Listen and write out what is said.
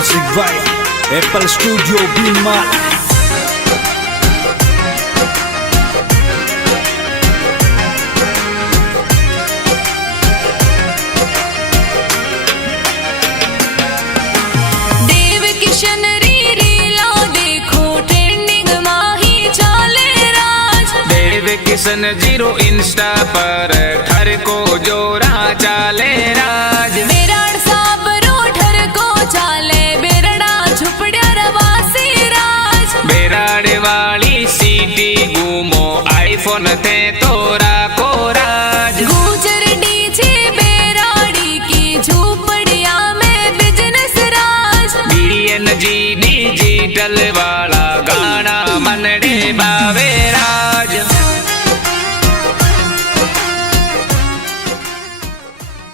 Music by Apple Studio Bimal. देव किशन रीला देखो trending माही चाले राज। देव किशन जीरो इंस्टा पर ठर को जोरा चाले राज। बेराड़ साबरो ठर को चाले बेरड़ा झुपड़िया रवासी राज। बेराड़ वाली सीटी घूमो आईफोन थे तोरा को राज। गुजर डीजे बेराड़ी की झूपड़िया में बिजनेस राज। DNG डिजिटल वाला गाना मनड़े